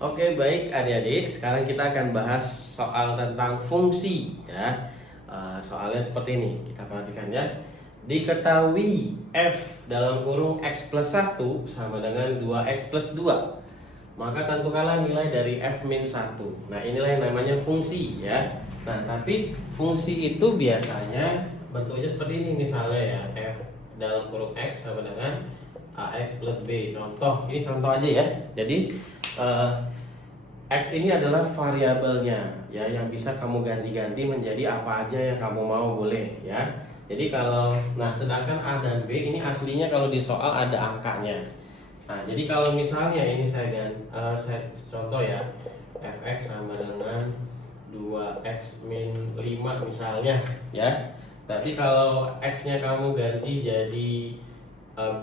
Oke, baik adik-adik. Sekarang kita akan bahas soal tentang fungsi ya. Soalnya seperti ini, kita perhatikan ya. Diketahui f dalam kurung x plus 1 sama dengan 2x plus 2. Maka tentukanlah nilai dari f min 1. Nah, inilah yang namanya fungsi ya. Nah, tapi fungsi itu biasanya bentuknya seperti ini. Misalnya ya, f dalam kurung x sama dengan ax plus b. Ini contoh aja ya. Jadi X ini adalah variabelnya ya, yang bisa kamu ganti-ganti menjadi apa aja yang kamu mau, boleh ya. Jadi sedangkan A dan B ini aslinya kalau di soal ada angkanya. Nah, jadi kalau misalnya ini saya contoh ya, fx sama dengan 2x min 5 misalnya ya. Berarti kalau x-nya kamu ganti jadi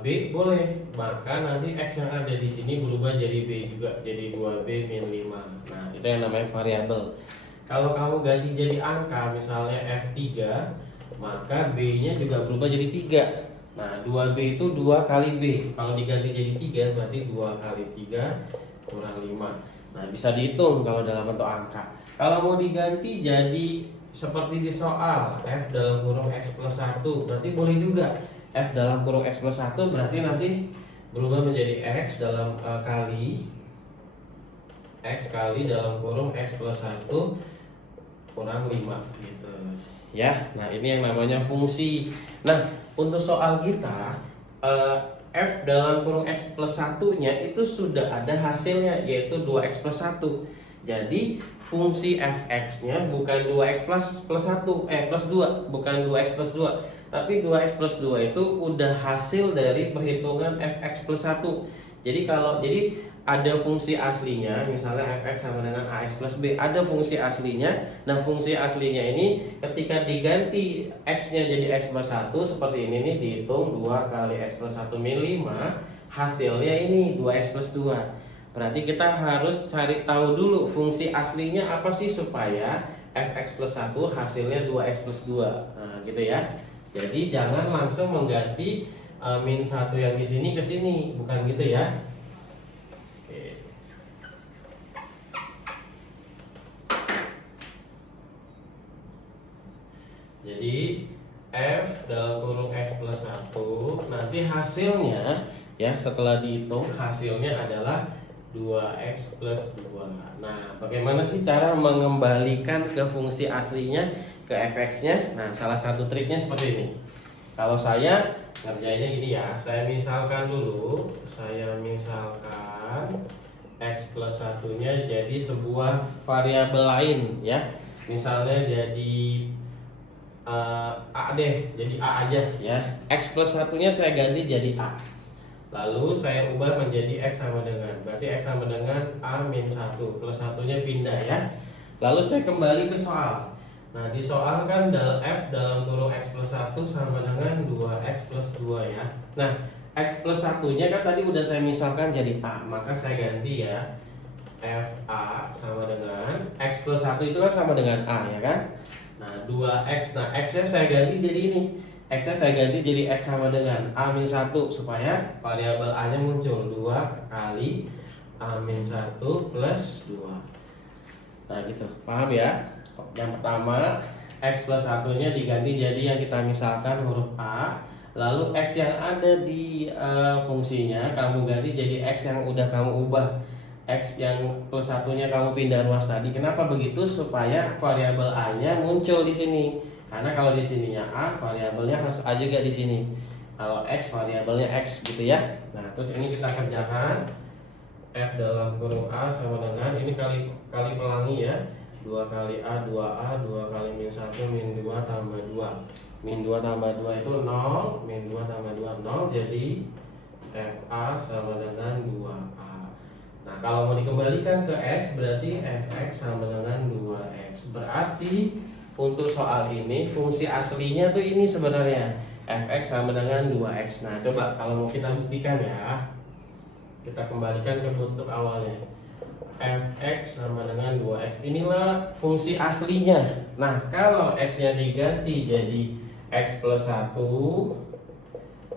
B boleh, maka nanti X yang ada di sini berubah jadi B juga, jadi 2B min 5. Nah, itu yang namanya variabel. Kalau kamu ganti jadi angka, misalnya F3, maka B-nya juga berubah jadi 3. Nah, 2B itu 2 kali B. Kalau diganti jadi 3, berarti 2 kali 3 kurang 5. Nah, bisa dihitung kalau dalam bentuk angka. Kalau mau diganti jadi seperti di soal, F dalam kurung X plus 1, berarti boleh juga. F dalam kurung X plus 1 berarti nanti berubah menjadi X dalam X kali dalam kurung X plus 1 kurang 5 gitu ya. Nah, ini yang namanya fungsi. Nah, untuk soal kita F dalam kurung X plus 1 nya itu sudah ada hasilnya, yaitu 2X plus 1. Jadi fungsi fx nya bukan 2x plus 1 plus 2, bukan 2x plus 2, tapi 2x plus 2 itu udah hasil dari perhitungan fx plus 1. Jadi ada fungsi aslinya, misalnya fx sama dengan ax plus b, ada fungsi aslinya. Nah, fungsi aslinya ini ketika diganti x-nya jadi x plus 1 seperti ini nih, dihitung 2 kali x plus 1 min 5, hasilnya ini 2x plus 2. Berarti kita harus cari tahu dulu fungsi aslinya apa sih supaya fx plus 1 hasilnya 2x plus 2. Nah, gitu ya. Jadi jangan langsung mengganti min 1 yang di sini ke sini, bukan gitu ya. Oke. Jadi f dalam kurung x plus 1 nanti hasilnya ya, setelah dihitung hasilnya adalah 2x plus 2. Nah, bagaimana sih cara mengembalikan ke fungsi aslinya, ke fx-nya? Nah, salah satu triknya seperti ini. Kalau saya ngerjainnya gini ya, saya misalkan x plus 1-nya jadi sebuah variabel lain ya. Misalnya jadi A deh, jadi A aja ya. X plus 1-nya saya ganti jadi A. Lalu saya ubah menjadi X sama dengan, berarti X sama dengan A min 1, plus 1-nya pindah ya. Lalu saya kembali ke soal. Nah, di soal kan F dalam kurung X plus 1 sama dengan 2X plus 2 ya. Nah, X plus 1-nya kan tadi udah saya misalkan jadi A, maka saya ganti ya, FA sama dengan X plus 1 itu kan sama dengan A ya kan. Nah, 2X, nah X-nya saya ganti jadi ini, X-nya saya ganti jadi X sama dengan A min 1, supaya variabel A-nya muncul 2 kali A min 1 plus 2. Nah gitu, paham ya? Yang pertama, X plus 1-nya diganti jadi yang kita misalkan huruf A. Lalu X yang ada di fungsinya kamu ganti jadi X yang udah kamu ubah, X yang plus 1-nya kamu pindah ruas tadi. Kenapa begitu? Supaya variabel A-nya muncul di sini. Karena kalau di sininya A, variabelnya harus A juga di sini. Kalau X, variabelnya X gitu ya. Nah, terus ini kita kerjakan. F dalam kurung A sama dengan, ini kali pelangi ya, 2 kali A, 2A, 2 kali min 1, min 2 tambah 2. Min 2 tambah 2 itu 0, min 2 tambah 2, 0. Jadi FA sama dengan 2A. Nah, kalau mau dikembalikan ke X, berarti Fx sama dengan 2X. Berarti untuk soal ini fungsi aslinya tuh ini sebenarnya fx sama dengan 2x. Nah, coba kalau mau kita buktikan ya, kita kembalikan ke bentuk awalnya. Fx sama dengan 2x, inilah fungsi aslinya. Nah, kalau x-nya diganti jadi x plus 1,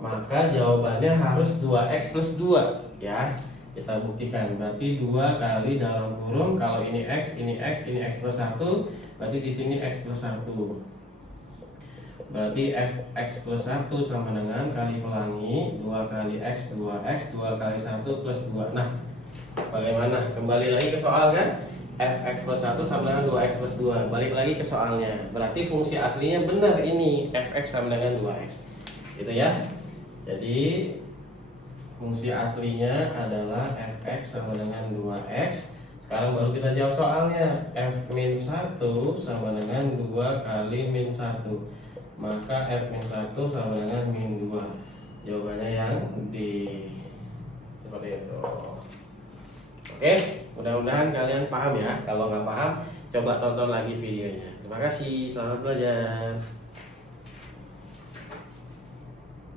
maka jawabannya harus 2x plus 2 ya. Kita buktikan, berarti 2 kali dalam kurung, kalau ini X, ini X, ini X plus 1, berarti di sini X plus 1. Berarti Fx plus 1 sama dengan kali pelangi 2 kali X 2X 2 kali 1 plus 2. Nah, bagaimana? Kembali lagi ke soal kan? Fx plus 1 sama dengan 2X plus 2. Balik lagi ke soalnya. Berarti fungsi aslinya benar ini, Fx sama dengan 2X. Gitu ya. Jadi fungsi aslinya adalah Fx sama dengan 2X. Sekarang baru kita jawab soalnya. F min 1 sama dengan 2 kali min 1. Maka F min 1 sama dengan min 2. Jawabannya yang D. Seperti itu. Oke, mudah-mudahan kalian paham ya. Kalau nggak paham, coba tonton lagi videonya. Terima kasih, selamat belajar.